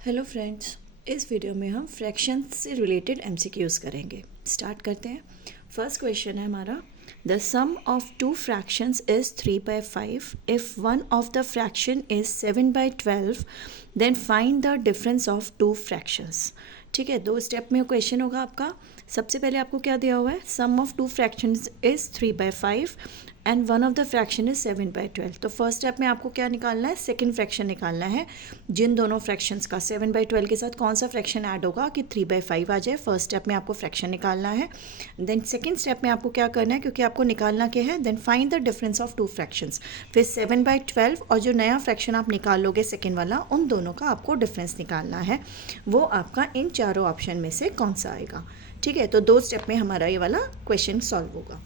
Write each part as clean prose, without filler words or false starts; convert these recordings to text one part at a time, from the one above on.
Hello friends, इस video में हम फ्रैक्शंस से रिलेटेड एमसीक्यूज करेंगे। स्टार्ट करते हैं। फर्स्ट क्वेश्चन है हमारा, the sum of two fractions is 3/5 if one of the fraction is 7/12 then find the difference of two fractions. ठीक है, 2 स्टेप में क्वेश्चन होगा आपका। सबसे पहले आपको क्या दिया हुआ है, sum of two fractions is 3/5 and one of the fraction is 7/12। तो फर्स्ट स्टेप में आपको क्या निकालना है, सेकंड फ्रैक्शन निकालना है। जिन दोनों फ्रैक्शंस का 7/12 के साथ कौन सा फ्रैक्शन ऐड होगा कि 3/5 आ जाए। फर्स्ट स्टेप में आपको फ्रैक्शन निकालना है। देन सेकंड स्टेप में आपको क्या करना है, क्योंकि आपको निकालना क्या है, then find the difference of two fractions. फिर 7/12 और जो नया फ्रैक्शन आप निकाल लोगे सेकेंड वाला, उन दोनों का आपको डिफरेंस निकालना है। वो आपका इन चारों ऑप्शन में से कौन सा आएगा। ठीक है, तो 2 स्टेप में हमारा ये वाला क्वेश्चन सॉल्व होगा।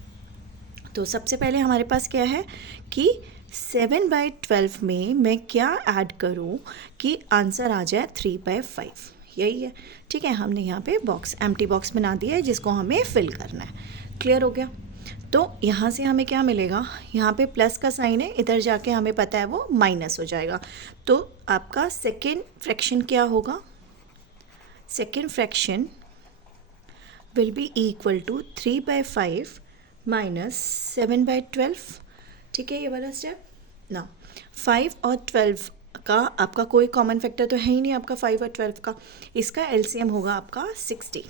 तो सबसे पहले हमारे पास क्या है कि 7/12 में मैं क्या ऐड करूं कि आंसर आ जाए 3/5। यही है। ठीक है, हमने यहाँ पे बॉक्स, एम्प्टी बॉक्स बना दिया है जिसको हमें फिल करना है। क्लियर हो गया। तो यहाँ से हमें क्या मिलेगा, यहाँ पे प्लस का साइन है, इधर जाके हमें पता है वो माइनस हो जाएगा। तो आपका सेकेंड फ्रैक्शन क्या होगा, second fraction will be equal to 3/5 minus 7/12। ठीक है, ये वाला स्टेप ना। 5 और 12 का आपका कोई कॉमन फैक्टर तो है ही नहीं आपका 5 और 12 का। इसका एलसीएम होगा आपका 60।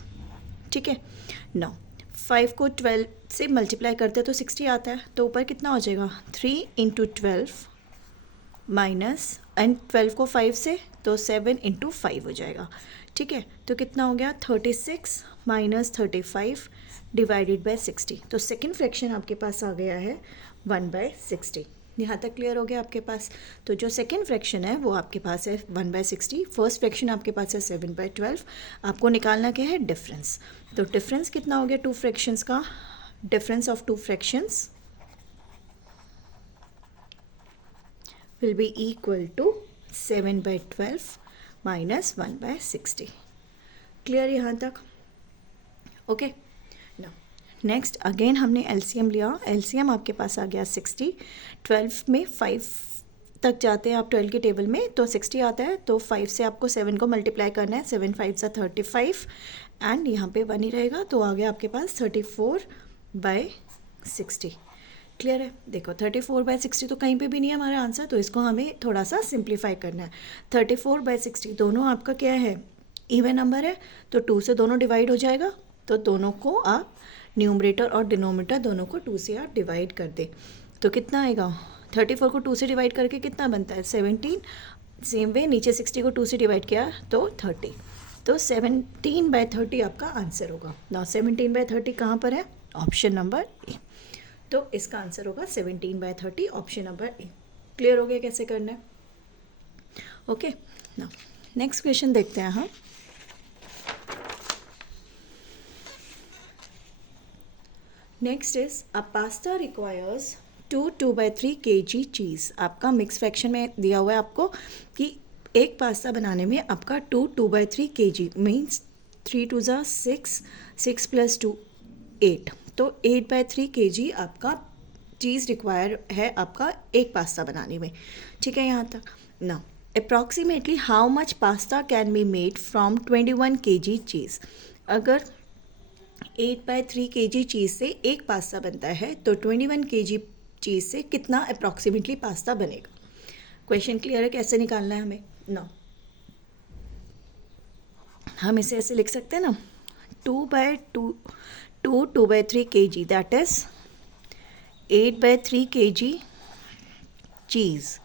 ठीक है ना। 5 को 12 से मल्टीप्लाई करते तो 60 आता है, तो ऊपर कितना हो जाएगा 3 × 12 माइनस, एंड 12 को 5 से तो 7 × 5 हो जाएगा। ठीक है, तो कितना हो गया 36 माइनस 35 डिवाइडेड बाय 60। तो सेकेंड फ्रैक्शन आपके पास आ गया है 1/60। यहाँ तक क्लियर हो गया आपके पास। तो जो सेकेंड फ्रैक्शन है वो आपके पास है 1/60। फर्स्ट फ्रैक्शन आपके पास है 7/12। आपको निकालना क्या है, डिफरेंस। तो डिफरेंस कितना हो गया टू फ्रैक्शंस का, difference of two fractions will be equal to 7/12 minus 1/60। Clear यहाँ तक? ओके ना। नेक्स्ट अगेन हमने एलसीएम लिया। एलसीएम आपके पास आ गया 60। 12 में 5 तक जाते हैं आप 12 के टेबल में, तो 60 आता है। तो 5 से आपको 7 को मल्टीप्लाई करना है, 7 5 सा 35 एंड यहाँ पे 1 ही रहेगा, तो आ गया आपके पास 34/60। क्लियर है। देखो 34/60 तो कहीं पे भी नहीं है हमारा आंसर, तो इसको हमें थोड़ा सा सिंप्लीफाई करना है। 34/60 दोनों आपका क्या है, इवन नंबर है, तो 2 से दोनों डिवाइड हो जाएगा। तो दोनों को आप न्यूमरेटर और डिनोमिनेटर दोनों को 2 से आप डिवाइड कर दे, तो कितना आएगा 34 को 2 से डिवाइड करके कितना बनता है 17। सेम वे नीचे 60 को 2 से डिवाइड किया तो 30। तो 17/30 आपका आंसर होगा ना। 17/30 कहाँ पर है, ऑप्शन नंबर ए। तो इसका आंसर होगा 17/30, ऑप्शन नंबर ए। क्लियर हो गया कैसे करना है। ओके ना, नेक्स्ट क्वेश्चन देखते हैं हम। Next is a pasta requires 2/3 kg चीज़। आपका मिक्स फ्रैक्शन में दिया हुआ है आपको कि एक पास्ता बनाने में आपका 2/3 kg मीन्स 3 2 ज़ा 6, 6 + 2 8, तो 8/3 kg आपका चीज़ रिक्वायर है आपका एक पास्ता बनाने में। ठीक है यहाँ तक ना। Approximately how much pasta can be made from 21 kg चीज़। अगर 8/3 kg चीज़ से एक पास्ता बनता है तो 21 kg चीज़ से कितना अप्रॉक्सीमेटली पास्ता बनेगा। क्वेश्चन क्लियर है कैसे निकालना है हमें ना। हम इसे ऐसे लिख सकते हैं ना, 2/3 kg that is 8/3 kg cheese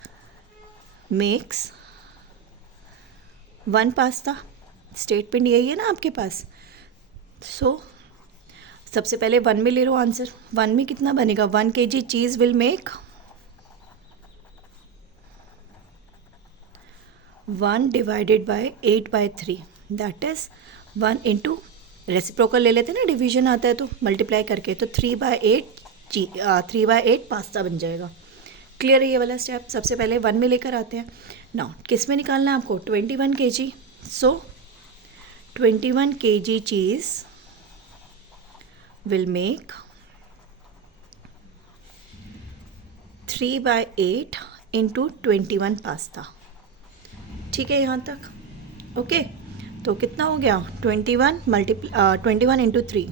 makes 1 pasta. Statement यही है ना आपके पास। सो सबसे पहले 1 में ले लो आंसर। 1 में कितना बनेगा, 1 kg cheese will make 1 divided by 8/3 that is 1 × reciprocal ले लेते हैं ना, डिवीजन आता है तो मल्टीप्लाई करके, तो 3/8 पास्ता बन जाएगा। क्लियर है ये वाला स्टेप। सबसे पहले 1 में लेकर आते हैं ना। किस में निकालना है आपको, 21 kg। So 21 kg cheese will make 3/8 × 21 pasta. ठीक है यहाँ तक। ओके, तो कितना हो गया 21 इंटू 3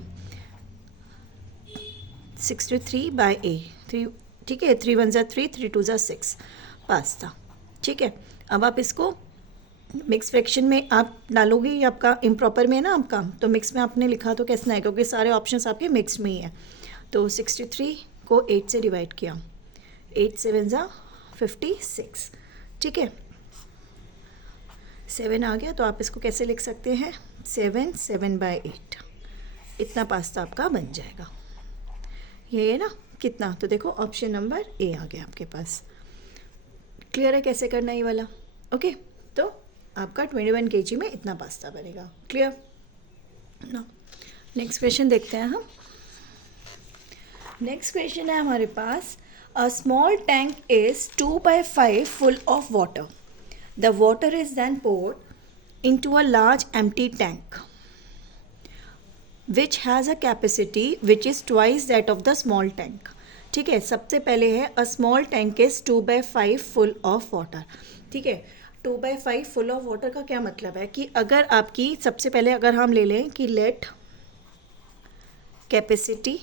63/A 3, ठीक है, 3 1 3 3 2 6 पास्ता। ठीक है, अब आप इसको मिक्स फ्रैक्शन में आप डालोगे, ये आपका इम्प्रॉपर में है ना आपका, तो मिक्स में आपने लिखा तो कैसे है, क्योंकि सारे ऑप्शंस आपके मिक्स में ही है। तो 63 को 8 से डिवाइड किया, 8 7 56। ठीक है, 7 आ गया, तो आप इसको कैसे लिख सकते हैं, 7 7/8। इतना पास्ता आपका बन जाएगा। ये है ना कितना, तो देखो ऑप्शन नंबर ए आ गया आपके पास। क्लियर है कैसे करना ये वाला? ओके, तो आपका 21 kg में इतना पास्ता बनेगा। क्लियर ना? नेक्स्ट क्वेश्चन देखते हैं हम। नेक्स्ट क्वेश्चन है हमारे पास, a small tank is 2/5 full of water. The water is then poured into a large empty tank which has a capacity which is twice that of the small tank। ठीक है, सबसे पहले है अ small tank is 2/5 full of water. ठीक है, 2/5 full of water का क्या मतलब है कि अगर आपकी, सबसे पहले अगर हम ले लें कि let capacity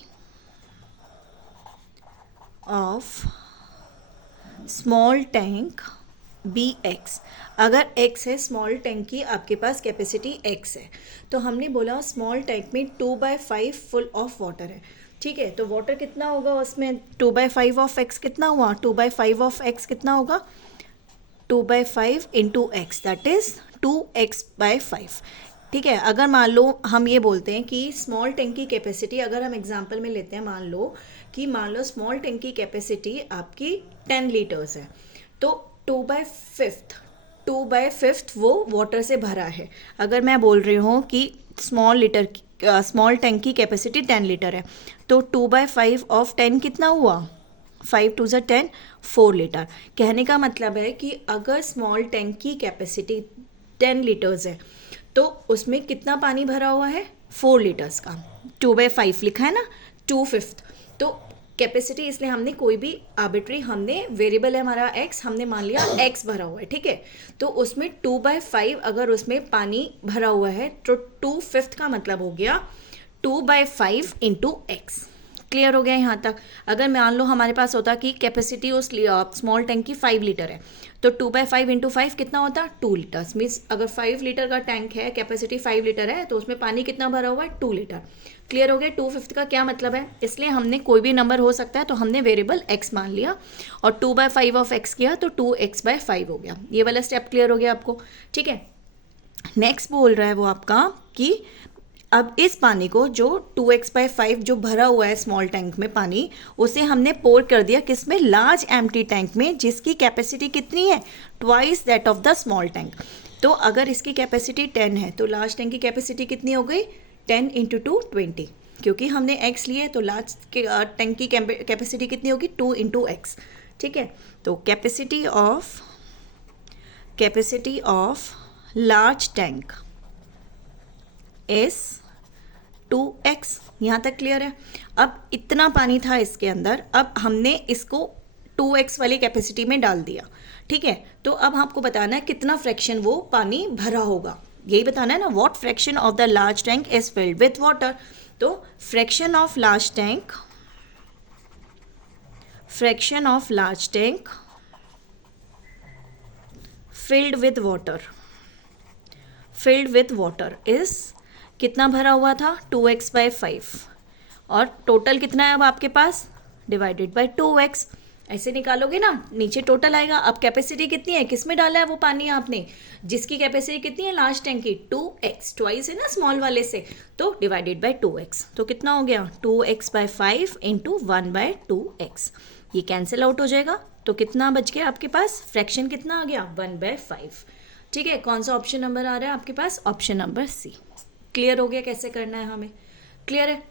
of small tank be x, अगर एक्स है स्मॉल टैंक की आपके पास कैपेसिटी एक्स है, तो हमने बोला स्मॉल टैंक में 2/5 फुल ऑफ वाटर है। ठीक है, तो वाटर कितना होगा उसमें, 2/5 ऑफ एक्स कितना हुआ, 2/5 ऑफ एक्स कितना होगा, 2/5 into x, that is 2x/5। ठीक है, अगर मान लो हम ये बोलते हैं कि स्मॉल टैंक की कैपेसिटी, अगर हम एग्जांपल में लेते हैं, मान लो स्मॉल टैंक की कैपेसिटी आपकी 10 लीटर्स है, तो 2/5 वो वाटर से भरा है। अगर मैं बोल रही हूँ कि स्मॉल टैंक की कैपेसिटी 10 लीटर है, तो 2/5 ऑफ 10 कितना हुआ, 5 2 10, 4 लीटर। कहने का मतलब है कि अगर स्मॉल टैंक की कैपेसिटी 10 लीटर्स है, तो उसमें कितना पानी भरा हुआ है, 4 लीटर्स का। 2/5 लिखा है ना, 2/5, तो कैपेसिटी, इसलिए हमने कोई भी आर्बिट्री, हमने वेरिएबल है हमारा एक्स, हमने मान लिया एक्स भरा हुआ है। ठीक है, तो उसमें 2/5 अगर उसमें पानी भरा हुआ है, तो 2/5 का मतलब हो गया 2/5 इंटू एक्स। क्लियर हो गया यहाँ तक? अगर मान लो हमारे पास होता कि कैपेसिटी उस स्मॉल टैंक की 5 लीटर है, तो 2/5 इंटू 5 कितना होता, 2 लीटर्स। मीन्स अगर 5 लीटर का टैंक है, कैपेसिटी 5 लीटर है, तो उसमें पानी कितना भरा हुआ है, 2 लीटर। क्लियर हो गया 2/5 का क्या मतलब है? इसलिए हमने कोई भी नंबर हो सकता है, तो हमने वेरिएबल x मान लिया और 2/5 ऑफ x किया, तो 2x/5 हो गया। ये वाला स्टेप क्लियर हो गया आपको? ठीक है, नेक्स्ट बोल रहा है वो आपका कि अब इस पानी को, जो 2x/5 जो भरा हुआ है स्मॉल टैंक में पानी, उसे हमने पोर कर दिया किस में, लार्ज एम्प्टी टैंक में, जिसकी कैपेसिटी कितनी है, twice that of the small tank. तो अगर इसकी कैपेसिटी 10 है, तो लार्ज टैंक की कैपेसिटी कितनी हो गई, 10 इंटू 2 20, क्योंकि हमने x लिए, तो लार्ज टैंक की कैपेसिटी कितनी होगी, 2 इंटू एक्स। ठीक है, तो capacity of large tank is 2x। यहाँ तक क्लियर है? अब इतना पानी था इसके अंदर, अब हमने इसको 2x वाली कैपेसिटी में डाल दिया। ठीक है, तो अब आपको बताना है कितना फ्रैक्शन वो पानी भरा होगा, यही बताना है ना। What fraction of the large tank is filled with water, तो fraction of large tank filled with water is कितना भरा हुआ था, 2x/5, और टोटल कितना है अब आपके पास, डिवाइडेड बाय 2x। ऐसे निकालोगे ना, नीचे टोटल आएगा। अब कैपेसिटी कितनी है, किस में डाला है वो पानी आपने, जिसकी कैपेसिटी कितनी है लार्ज टैंक की, 2x, ट्वाइस है ना स्मॉल वाले से, तो डिवाइडेड बाय 2x। तो कितना हो गया, 2x/5 इंटू 1/2x। ये कैंसिल आउट हो जाएगा, तो कितना बच गया आपके पास, फ्रैक्शन कितना आ गया, 1/5। ठीक है, कौन सा ऑप्शन नंबर आ रहा है आपके पास, ऑप्शन नंबर सी। क्लियर हो गया कैसे करना है हमें? क्लियर है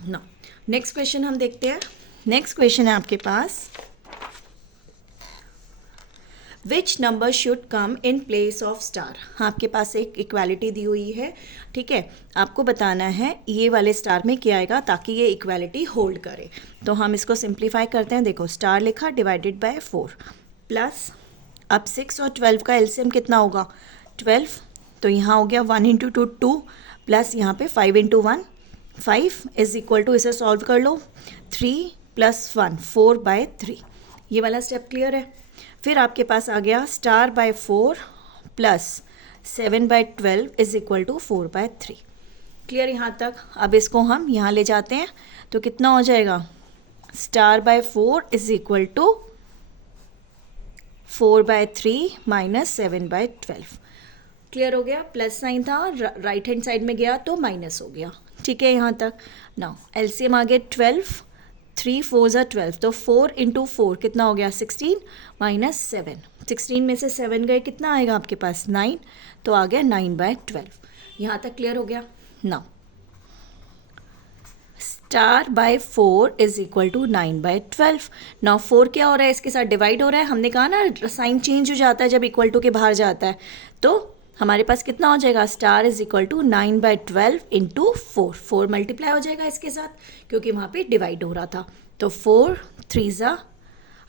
ना? नेक्स्ट क्वेश्चन हम देखते हैं। नेक्स्ट क्वेश्चन है आपके पास, which number should come in place of star. आपके पास एक इक्वालिटी दी हुई है। ठीक है, आपको बताना है ये वाले स्टार में क्या आएगा ताकि ये इक्वालिटी होल्ड करे। तो हम इसको सिंप्लीफाई करते हैं। देखो, स्टार लिखा, डिवाइडेड बाय 4 प्लस, अब 6 और 12 का एलसीएम कितना होगा, 12, तो यहाँ हो गया 1 इंटू 2 2 प्लस यहाँ पे 5 इंटू 1 5 इज इक्वल टू, इसे सॉल्व कर लो, 3 प्लस 1 4/3। ये वाला स्टेप क्लियर है। फिर आपके पास आ गया star by 4 plus 7/12 is equal to 4/3। Clear यहाँ तक। अब इसको हम यहाँ ले जाते हैं तो कितना हो जाएगा, star by 4 is equal to 4/3 minus 7/12। Clear हो गया। प्लस साइन था, राइट हैंड साइड में गया तो माइनस हो गया। ठीक है यहाँ तक। नाउ एलसीएम आ गया 12, 3 4 ज़ा 12, तो 4 इंटू 4 कितना हो गया 16 माइनस 7। 16 में से 7 गए, कितना आएगा आपके पास 9, तो आ गया 9/12। यहाँ तक क्लियर हो गया। Now star by 4 is equal to 9/12। Now 4 क्या हो रहा है, इसके साथ डिवाइड हो रहा है। हमने कहा ना साइन चेंज हो जाता है जब इक्वल टू के बाहर जाता है, तो हमारे पास कितना हो जाएगा, star is equal to 9/12 into 4। 4 multiply हो जाएगा इसके साथ क्योंकि वहाँ पे डिवाइड हो रहा था। तो 4 3 ज़ा,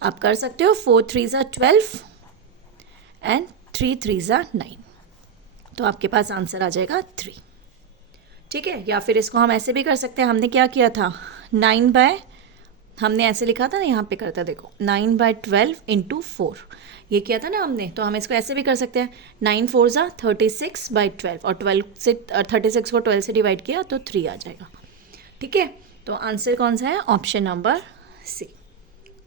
आप कर सकते हो 4 3 ज़ा 12 एंड 3 3 ज़ा 9, तो आपके पास आंसर आ जाएगा 3। ठीक है। या फिर इसको हम ऐसे भी कर सकते हैं। हमने क्या किया था, हमने ऐसे लिखा था ना, यहाँ पे करता देखो 9/12 इंटू 4, ये किया था ना हमने, तो हम इसको ऐसे भी कर सकते हैं। 9 4 ज़ा 36/12 और 12 से 36 को 12 से डिवाइड किया तो 3 आ जाएगा। ठीक है। तो आंसर कौन सा है, ऑप्शन नंबर सी।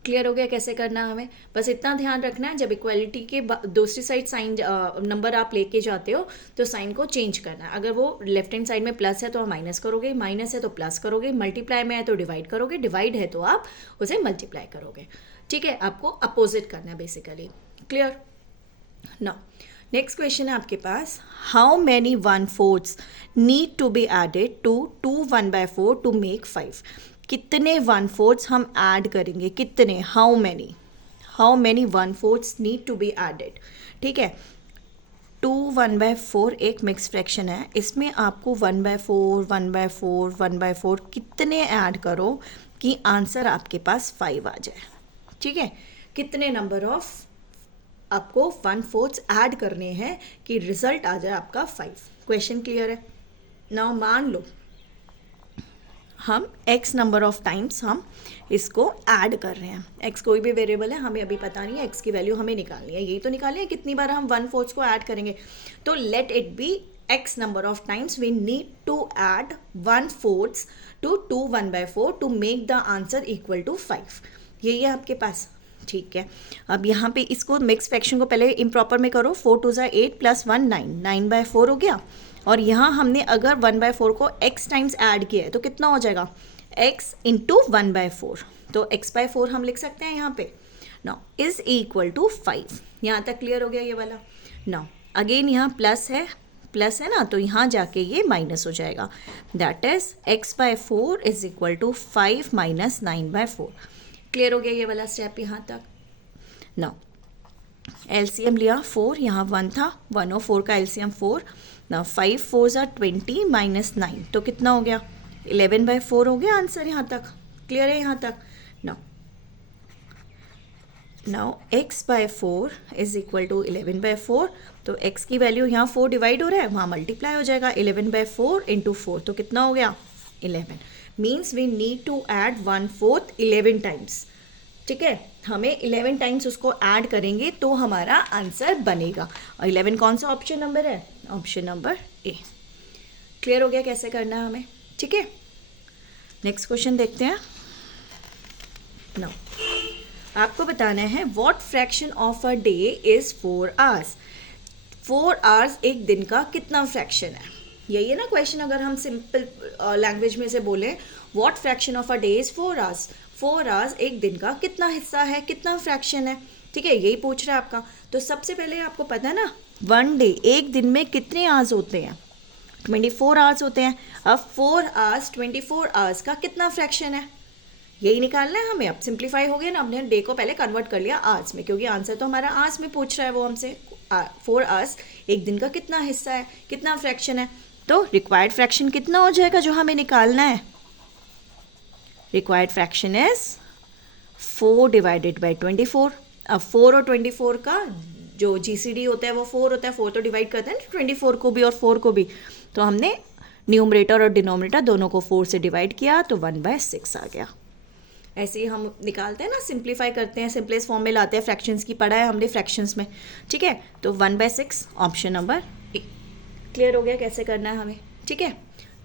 क्लियर हो गया कैसे करना है हमें। बस इतना ध्यान रखना है, जब इक्वालिटी के दूसरी साइड साइन नंबर आप लेके जाते हो तो साइन को चेंज करना है। अगर वो लेफ्ट हैंड साइड में प्लस है तो आप माइनस करोगे, माइनस है तो प्लस करोगे, मल्टीप्लाई में है तो डिवाइड करोगे, डिवाइड है तो आप उसे मल्टीप्लाई करोगे। ठीक है। आपको अपोजिट करना है basically. Clear. Now next question है आपके पास, how many 1/4 need to be added to 2 1/4 to make 5। कितने 1/4 हम ऐड करेंगे, कितने, how many 1/4 need to be added. ठीक है। 2 1/4 एक मिक्स फ्रैक्शन है, इसमें आपको 1/4 1/4 1/4 कितने ऐड करो कि आंसर आपके पास 5 आ जाए। ठीक है। कितने नंबर ऑफ आपको 1/4 ऐड करने हैं कि रिजल्ट आ जाए आपका 5। क्वेश्चन क्लियर है। नाउ मान लो हम x नंबर ऑफ टाइम्स हम इसको ऐड कर रहे हैं। x कोई भी वेरिएबल है, हमें अभी पता नहीं है, x की वैल्यू हमें निकालनी है। यही तो निकालनी है कितनी बार हम 1/4 को ऐड करेंगे। तो let it be x number of times we need to add 1/4 to 2 1/4 to make the answer equal to 5। यही है आपके पास। ठीक है। अब यहाँ पे इसको मिक्स फ्रैक्शन को पहले इम्प्रॉपर में करो। 4 2 ज़ा 8 प्लस 1 9, 9/4 हो गया। और यहाँ हमने अगर 1/4 को x टाइम्स ऐड किया है तो कितना हो जाएगा, x इंटू 1/4, तो x/4 हम लिख सकते हैं यहाँ पे। Now is equal to 5। यहाँ तक क्लियर हो गया ये वाला। नाउ अगेन यहाँ प्लस है ना, तो यहाँ जाके ये माइनस हो जाएगा। That is x/4 is equal to 5 minus 9/4। Clear हो गया ये वाला स्टेप यहाँ तक। नाउ एलसीएम लिया 4, यहाँ 1 था, 1 और 4 का एलसीएम 4। ना 5 4 ज़ा 20 माइनस 9, तो कितना हो गया 11/4 हो गया आंसर यहाँ तक। क्लियर है यहाँ तक। Now x/4 is equal to 11/4, तो x की वैल्यू यहाँ 4 डिवाइड हो रहा है, वहाँ मल्टीप्लाई हो जाएगा। 11/4 इंटू 4, तो कितना हो गया 11। Means we need to add 1/4 11 times. ठीक है। हमें 11 टाइम्स उसको ऐड करेंगे तो हमारा आंसर बनेगा। और 11 कौन सा ऑप्शन नंबर है, ऑप्शन नंबर ए। क्लियर हो गया कैसे करना है हमें। ठीक है। नेक्स्ट क्वेश्चन देखते हैं। नाउ आपको बताना है what fraction of a day is 4 hours. 4 hours एक दिन का कितना फ्रैक्शन है, यही है ना क्वेश्चन। अगर हम सिंपल लैंग्वेज में से बोले what fraction of a day is 4 hours, 4 hours एक दिन का कितना हिस्सा है, कितना फ्रैक्शन है। ठीक है। यही पूछ रहा है आपका। तो सबसे पहले आपको पता है ना, 1 डे एक दिन में कितने आवर्स होते हैं, 24 आवर्स होते हैं। अब 4 आवर्स 24 आवर्स का कितना फ्रैक्शन है, यही निकालना है हमें। अब सिंप्लीफाई हो गया ना, हमने डे को पहले कन्वर्ट कर लिया आवर्स में, क्योंकि आंसर तो हमारा आवर्स में पूछ रहा है वो हमसे। 4 आवर्स एक दिन का कितना हिस्सा है, कितना फ्रैक्शन है। तो रिक्वायर्ड फ्रैक्शन कितना हो जाएगा जो हमें निकालना है, required fraction is 4 divided by 24। अब 4 और 24 का जो GCD होता है वो 4 होता है, 4 तो डिवाइड करते हैं 24 को भी और 4 को भी, तो हमने न्यूमरेटर और डिनोमिनेटर दोनों को 4 से डिवाइड किया तो 1/6 आ गया। ऐसे ही हम निकालते हैं ना, सिंप्लीफाई करते हैं, सिंपलेस्ट फॉर्म में लाते हैं, फ्रैक्शंस की पढ़ा है हमने फ्रैक्शंस में, ठीक है। तो 1/6 ऑप्शन नंबर ए। क्लियर हो गया कैसे करना है हमें, ठीक है।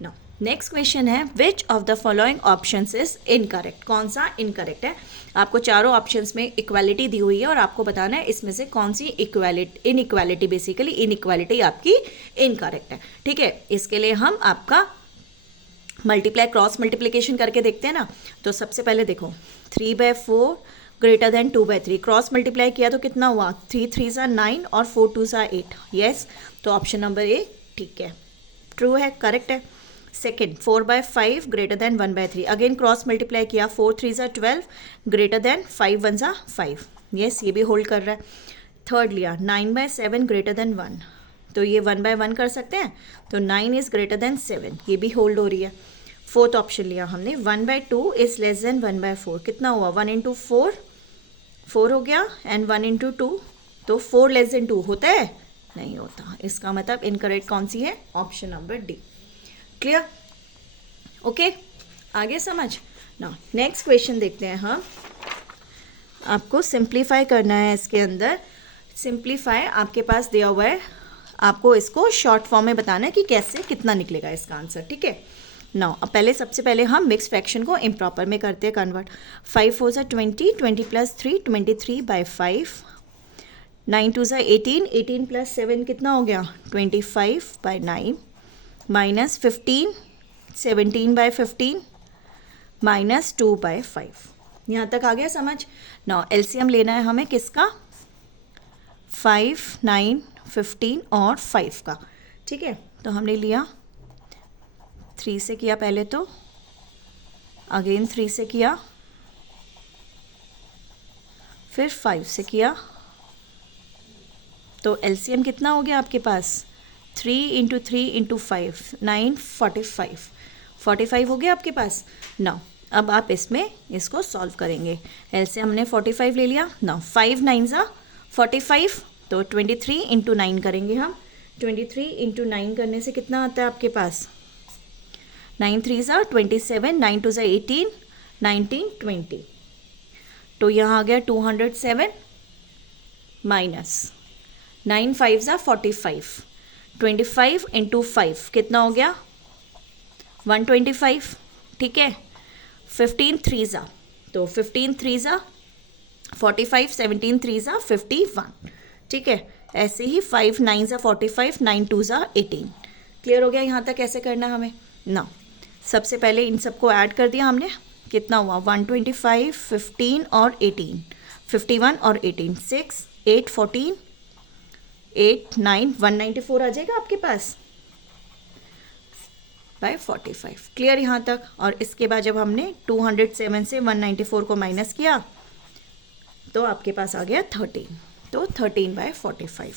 नाउ नेक्स्ट क्वेश्चन है, which of the following options is incorrect, कौन सा इनकरेक्ट है। आपको चारों ऑप्शंस में इक्वालिटी दी हुई है और आपको बताना है इसमें से कौन सी इनइक्वालिटी, बेसिकली इनइक्वालिटी आपकी इनकरेक्ट है, ठीक है। इसके लिए हम आपका मल्टीप्लाई क्रॉस मल्टीप्लिकेशन करके देखते हैं ना। तो सबसे पहले देखो 3/4 ग्रेटर देन 2/3, क्रॉस मल्टीप्लाई किया तो कितना हुआ, 3 3 सा 9 और 4 2 सा 8, यस। तो ऑप्शन नंबर ए ठीक है, ट्रू है, करेक्ट है। Second 4/5 greater than 1/3, again cross multiply किया, 4 3 सा 12 ग्रेटर देन 5 1 सा 5, यस, ये भी होल्ड कर रहा है। थर्ड लिया 9/7 ग्रेटर देन 1, तो ये 1/1 कर सकते हैं, तो 9 इज़ ग्रेटर देन 7, ये भी होल्ड हो रही है। फोर्थ ऑप्शन लिया हमने 1/2 इज़ लेस देन 1/4, कितना हुआ 1 × 4 4 हो गया, एंड 1 × 2 तो 4 लेस देन 2 होता है, नहीं होता। इसका मतलब इनकरेक्ट कौन सी है, option number D. Clear, okay, आगे समझ ना। नेक्स्ट क्वेश्चन देखते हैं हम, आपको सिंप्लीफाई करना है इसके अंदर। सिंप्लीफाई आपके पास दिया हुआ है, आपको इसको शॉर्ट फॉर्म में बताना है कि कैसे कितना निकलेगा इसका आंसर, ठीक है। नाउ अब पहले सबसे पहले हम मिक्स फ्रैक्शन को इम्प्रॉपर में करते हैं कन्वर्ट। 5 4 20, 20 + 3 23/5, 9 2 18, 18 + 7 कितना हो गया 25/9, माइनस 15 17/15, माइनस 2/5। यहाँ तक आ गया समझ। नाउ एलसीएम लेना है हमें किसका, 5 9 15 और 5 का, ठीक है। तो हमने लिया 3 से किया पहले, तो अगेन 3 से किया, फिर 5 से किया, तो एलसीएम कितना हो गया आपके पास 3 × 3 × 5 9 45 45 हो गया आपके पास। नाउ अब आप इसमें इसको सॉल्व करेंगे। एलसीएम हमने 45 ले लिया। नाउ 5 9 सा 45, तो 23 × 9 करेंगे हम। 23 × 9 करने से कितना आता है आपके पास, 9 3 सा 27, 9 2 सा 18, 19 20, तो यहाँ आ गया 207, माइनस 9 5 सा 45, 25 × 5 कितना हो गया 125, ठीक है। 15 3 सा, तो 15 3 सा 45, 17 3 सा 51, ठीक है। ऐसे ही 5 9 सा 45, 9 2 सा 18। क्लियर हो गया यहाँ तक कैसे करना हमें ना। सबसे पहले इन सबको ऐड कर दिया हमने, कितना हुआ 125, 15 और 18, 51 और 18, 6 8 14, 8 9 194 आ जाएगा आपके पास /45। क्लियर यहाँ तक। और इसके बाद जब हमने 207 से 194 को माइनस किया तो आपके पास आ गया 13, तो 13/45।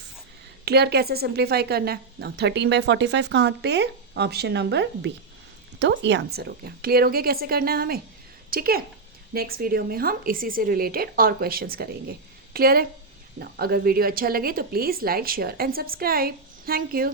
क्लियर कैसे सिंप्लीफाई करना है ना। 13/45 कहाँ पे है, ऑप्शन नंबर बी, तो ये आंसर हो गया। क्लियर हो गया कैसे करना है हमें, ठीक है। नेक्स्ट वीडियो में हम इसी से रिलेटेड और क्वेश्चंस करेंगे। क्लियर है ना। अगर वीडियो अच्छा लगे तो please like share and subscribe. Thank you.